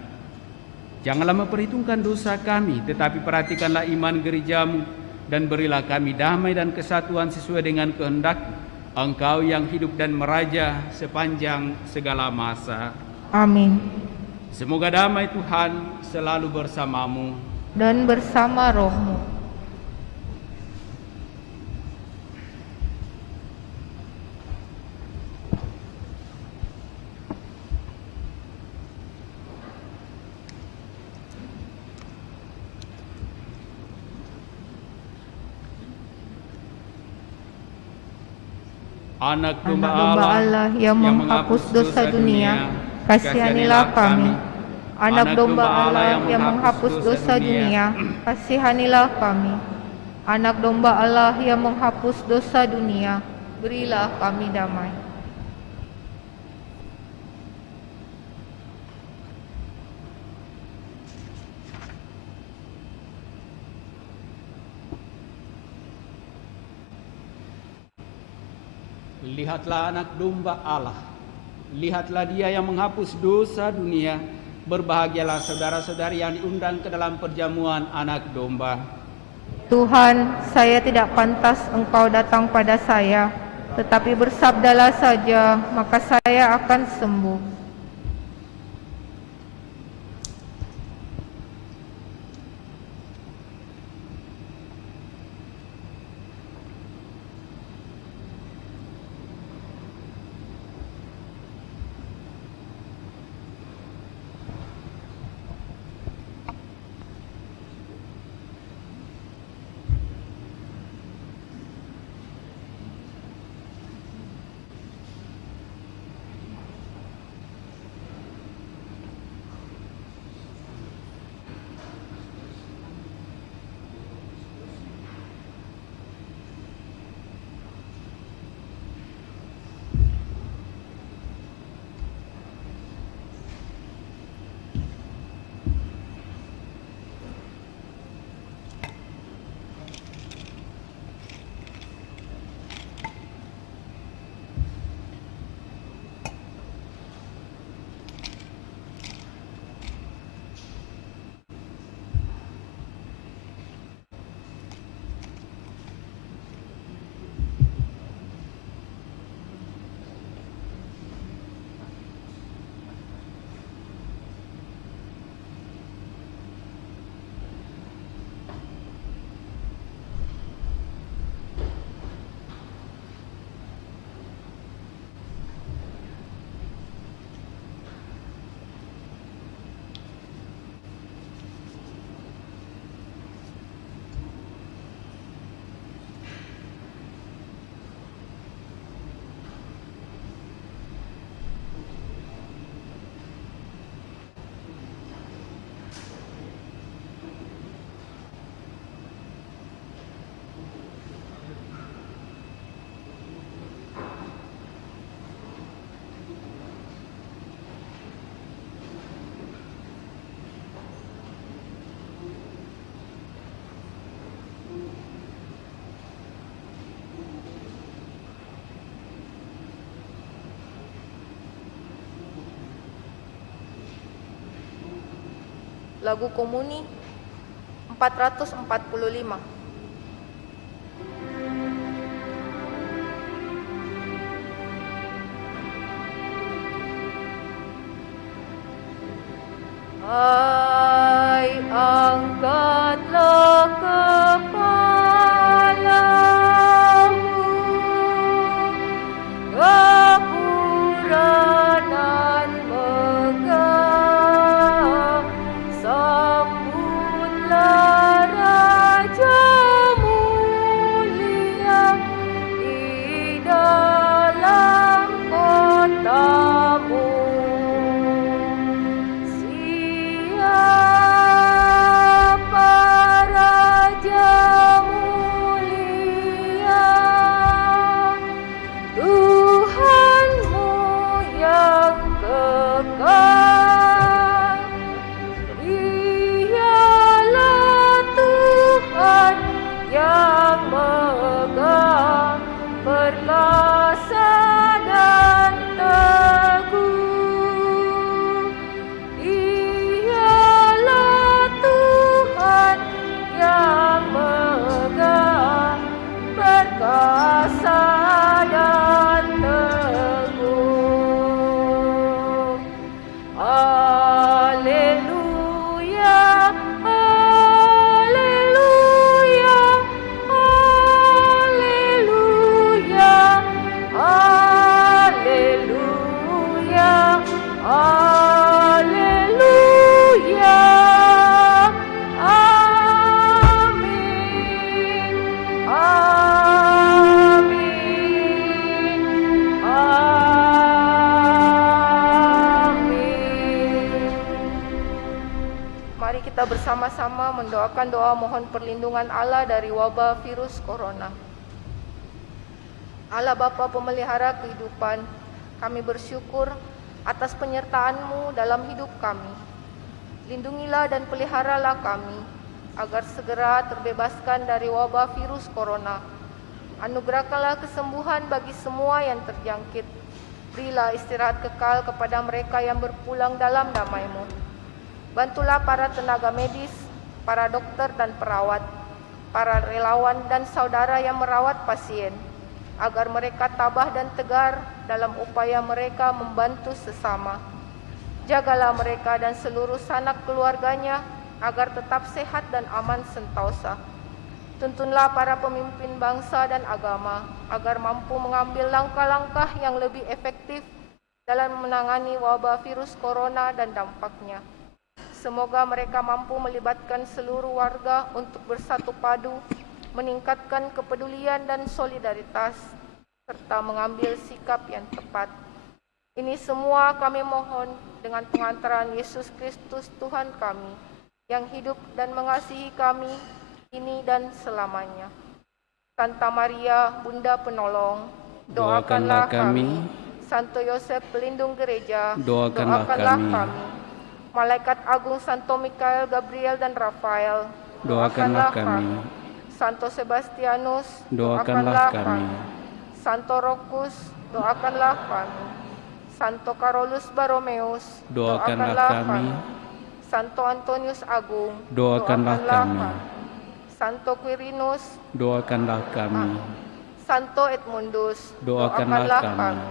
Janganlah memperhitungkan dosa kami, tetapi perhatikanlah iman gereja-Mu, dan berilah kami damai dan kesatuan sesuai dengan kehendak Engkau yang hidup dan meraja sepanjang segala masa. Amin. Semoga damai Tuhan selalu bersamamu Dan bersama rohmu. Anak domba Anak domba Allah yang menghapus dosa dunia, kasihanilah kami. Anak domba Allah yang menghapus dosa dunia, kasihanilah kami. Anak domba Allah yang menghapus dosa dunia, berilah kami damai. Lihatlah anak domba Allah, lihatlah Dia yang menghapus dosa dunia. Berbahagialah saudara-saudari yang diundang ke dalam perjamuan anak domba. Tuhan, saya tidak pantas Engkau datang pada saya, tetapi bersabdalah saja, maka saya akan sembuh. Lagu Komuni 445. Hai, angkatlah kepalamu, kepuranan megah, sambutlah Raja mulia di dalam kotamu. Kita bersama-sama mendoakan doa mohon perlindungan Allah dari wabah virus corona. Allah Bapa Pemelihara kehidupan, kami bersyukur atas penyertaan-Mu dalam hidup kami. Lindungilah dan peliharalah kami, agar segera terbebaskan dari wabah virus corona. Anugerahkanlah kesembuhan bagi semua yang terjangkit. Berilah istirahat kekal kepada mereka yang berpulang dalam damai-Mu. Bantulah para tenaga medis, para dokter dan perawat, para relawan dan saudara yang merawat pasien, agar mereka tabah dan tegar dalam upaya mereka membantu sesama. Jagalah mereka dan seluruh sanak keluarganya, agar tetap sehat dan aman sentosa. Tuntunlah para pemimpin bangsa dan agama, agar mampu mengambil langkah-langkah yang lebih efektif dalam menangani wabah virus corona dan dampaknya. Semoga mereka mampu melibatkan seluruh warga untuk bersatu padu, meningkatkan kepedulian dan solidaritas, serta mengambil sikap yang tepat. Ini semua kami mohon dengan pengantaran Yesus Kristus Tuhan kami, yang hidup dan mengasihi kami, kini dan selamanya. Santa Maria, Bunda Penolong, doakanlah kami. Santo Yosef, Pelindung Gereja, doakanlah kami. Malaikat Agung Santo Mikael, Gabriel, dan Rafael, doakanlah kami. Santo Sebastianus, doakanlah kami. Santo Rokus, doakanlah kami. Santo Carolus Baromeus, doakanlah kami. Santo Antonius Agung, doakanlah kami. Santo Quirinus, doakanlah kami. Santo Edmundus, doakanlah kami.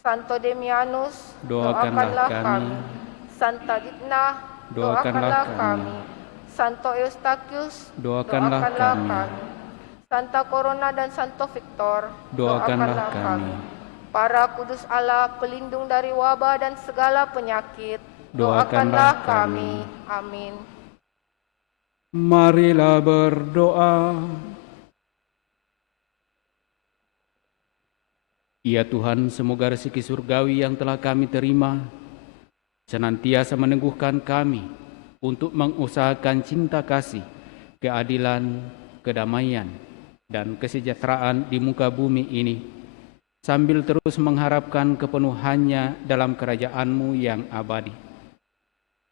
Santo Demianus, doakanlah kami. Santa Gitna, doakanlah kami. Santo Eustachius, doakanlah kami. Santa Corona dan Santo Victor, doakanlah kami. Para kudus Allah, pelindung dari wabah dan segala penyakit, doakanlah kami. Amin. Marilah berdoa. Ya Tuhan, semoga rezeki surgawi yang telah kami terima senantiasa meneguhkan kami untuk mengusahakan cinta kasih, keadilan, kedamaian, dan kesejahteraan di muka bumi ini, sambil terus mengharapkan kepenuhannya dalam kerajaan-Mu yang abadi.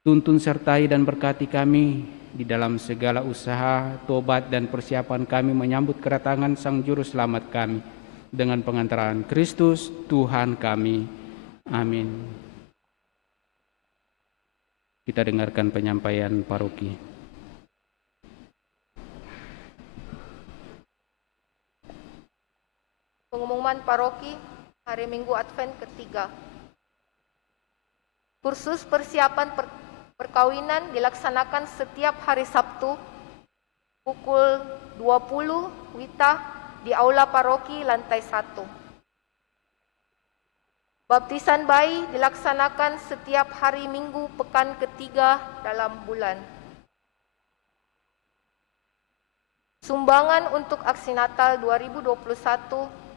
Tuntun sertai dan berkati kami di dalam segala usaha, tobat, dan persiapan kami menyambut kedatangan Sang Juru Selamat kami, dengan pengantaran Kristus Tuhan kami. Amin. Kita dengarkan penyampaian paroki. Pengumuman paroki hari Minggu Advent ketiga. Kursus persiapan perkawinan dilaksanakan setiap hari Sabtu pukul 20 WITA di Aula Paroki lantai 1. Baptisan bayi dilaksanakan setiap hari Minggu pekan ketiga dalam bulan. Sumbangan untuk aksi Natal 2021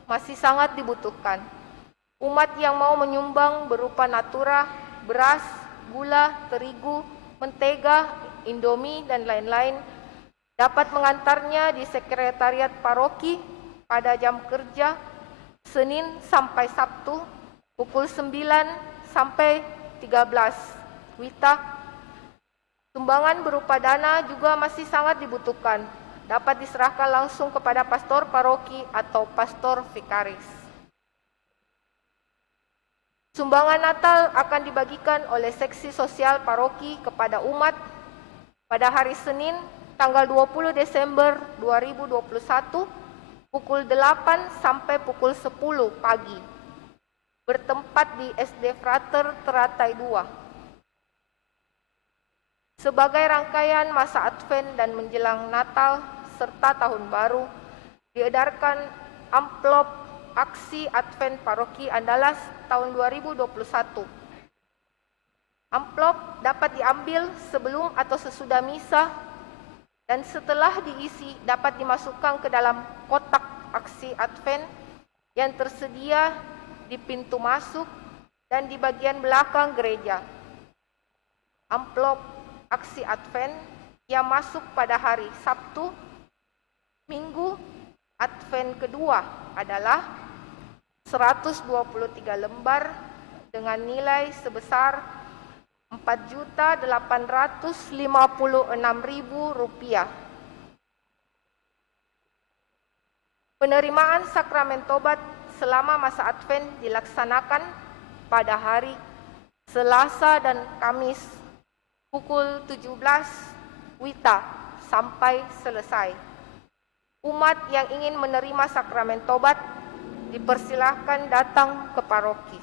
masih sangat dibutuhkan. Umat yang mau menyumbang berupa natura, beras, gula, terigu, mentega, indomie, dan lain-lain dapat mengantarnya di sekretariat paroki pada jam kerja Senin sampai Sabtu pukul 9 sampai 13 WITA. Sumbangan berupa dana juga masih sangat dibutuhkan. Dapat diserahkan langsung kepada pastor paroki atau pastor vikaris. Sumbangan Natal akan dibagikan oleh seksi sosial paroki kepada umat pada hari Senin tanggal 20 Desember 2021 pukul 8 sampai pukul 10 pagi. Bertempat di SD Frater Teratai 2. Sebagai rangkaian masa Advent dan menjelang Natal serta Tahun Baru, diedarkan amplop aksi Advent Paroki Andalas tahun 2021. Amplop dapat diambil sebelum atau sesudah misa dan setelah diisi dapat dimasukkan ke dalam kotak aksi Advent yang tersedia di pintu masuk dan di bagian belakang gereja. Amplop aksi Advent yang masuk pada hari Sabtu, Minggu Advent kedua adalah 123 lembar dengan nilai sebesar Rp4.856.000. Penerimaan sakramen tobat selama masa Advent dilaksanakan pada hari Selasa dan Kamis pukul 17 WITA sampai selesai. Umat yang ingin menerima sakramen tobat dipersilahkan datang ke paroki.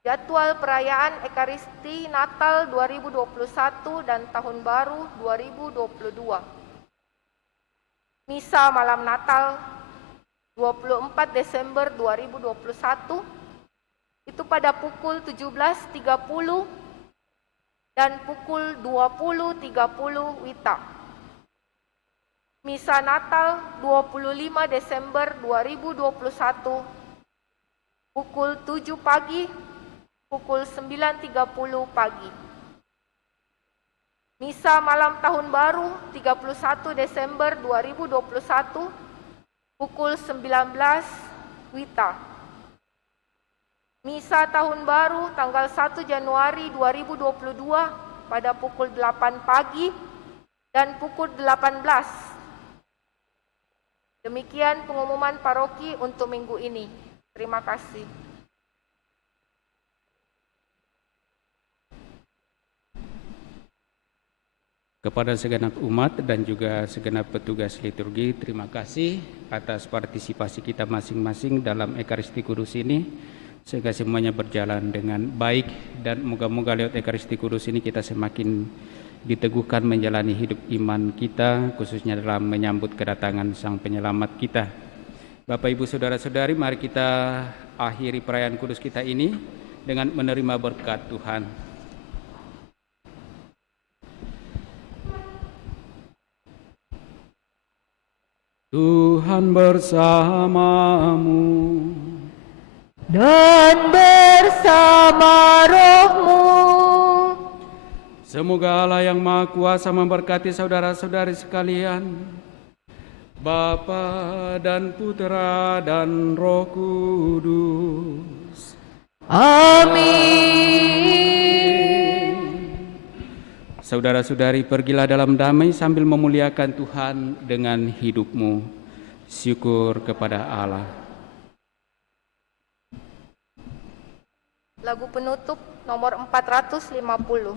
Jadwal perayaan Ekaristi Natal 2021 dan Tahun Baru 2022. Misa malam Natal 24 Desember 2021 itu pada pukul 17.30 dan pukul 20.30 WITA. Misa Natal 25 Desember 2021 pukul 7 pagi, pukul 9.30 pagi. Misa malam Tahun Baru 31 Desember 2021 pukul 19 WITA. Misa Tahun Baru tanggal 1 Januari 2022 pada pukul 8 pagi dan pukul 18. Demikian pengumuman paroki untuk minggu ini. Terima kasih. Kepada segenap umat dan juga segenap petugas liturgi, terima kasih atas partisipasi kita masing-masing dalam Ekaristi Kudus ini, sehingga semuanya berjalan dengan baik, dan moga-moga lewat Ekaristi Kudus ini kita semakin diteguhkan menjalani hidup iman kita, khususnya dalam menyambut kedatangan Sang Penyelamat kita. Bapak, Ibu, Saudara-saudari, mari kita akhiri perayaan kudus kita ini dengan menerima berkat Tuhan. Tuhan bersamamu Dan bersama rohmu. Semoga Allah yang Maha Kuasa memberkati saudara-saudari sekalian, Bapa dan Putra dan Roh Kudus. Amin. Saudara-saudari, pergilah dalam damai sambil memuliakan Tuhan dengan hidupmu. Syukur kepada Allah. Lagu penutup nomor 450.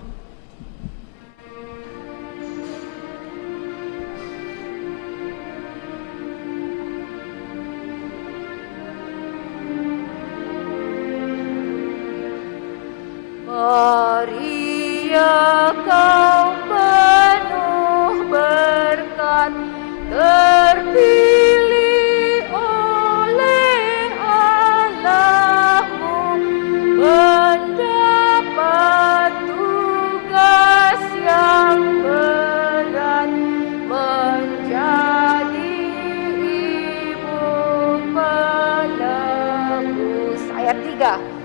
Maria, kau penuh berkat, terpilih oleh Allahmu, mendapat tugas yang berat, menjadi ibu penebus. Ayat 3.